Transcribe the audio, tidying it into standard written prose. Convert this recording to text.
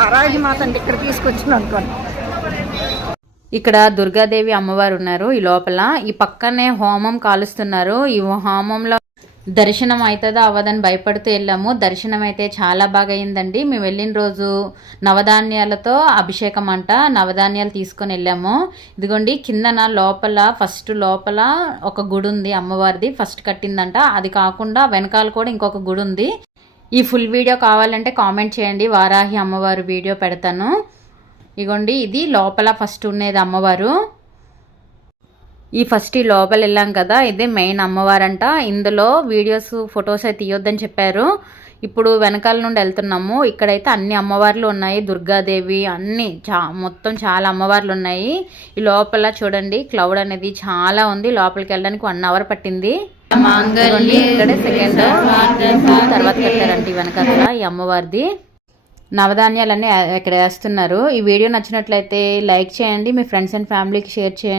వారాహి మాత అంటే ఇక్కడ తీసుకొచ్చిన అనుకోండి. ఇక్కడ దుర్గాదేవి అమ్మవారు ఉన్నారు ఈ లోపల. ఈ పక్కనే హోమం కాలుస్తున్నారు. ఈ హోమంలో దర్శనం అవుతుందా అవ్వదని భయపడుతూ వెళ్ళాము. దర్శనం అయితే చాలా బాగా అయిందండి. మేము వెళ్ళిన రోజు నవధాన్యాలతో అభిషేకం అంట, నవధాన్యాలు తీసుకొని వెళ్ళాము. ఇదిగోండి కిందన లోపల ఫస్ట్ లోపల ఒక గుడి ఉంది అమ్మవారిది, ఫస్ట్ కట్టిందంట. అది కాకుండా వెనకాల కూడా ఇంకొక గుడి ఉంది. ఈ ఫుల్ వీడియో కావాలంటే కామెంట్ చేయండి, వారాహి అమ్మవారు వీడియో పెడతాను. ఇగోండి ఇది లోపల ఫస్ట్ ఉండేది అమ్మవారు. ఈ లోపల వెళ్ళాం కదా, ఇదే మెయిన్ అమ్మవారంట. ఇందులో వీడియోస్ ఫొటోస్ అయితే తీయొద్దని చెప్పారు. ఇప్పుడు వెనకాల నుండి వెళ్తున్నాము. ఇక్కడైతే అన్ని అమ్మవార్లు ఉన్నాయి, దుర్గాదేవి అన్ని మొత్తం చాలా అమ్మవార్లు ఉన్నాయి. ఈ లోపల చూడండి క్లౌడ్ అనేది చాలా ఉంది. లోపలికి వెళ్ళడానికి 1 అవర్ పట్టింది. ఇక్కడే సెకండ్ తర్వాత పెట్టారంట ఈ వెనకాల ఈ అమ్మవారిది. నవధాన్యాలన్నీ ఇక్కడ వేస్తున్నారు. ఈ వీడియో నచ్చినట్లయితే లైక్ చేయండి, మీ ఫ్రెండ్స్ అండ్ ఫ్యామిలీకి షేర్ చేయండి.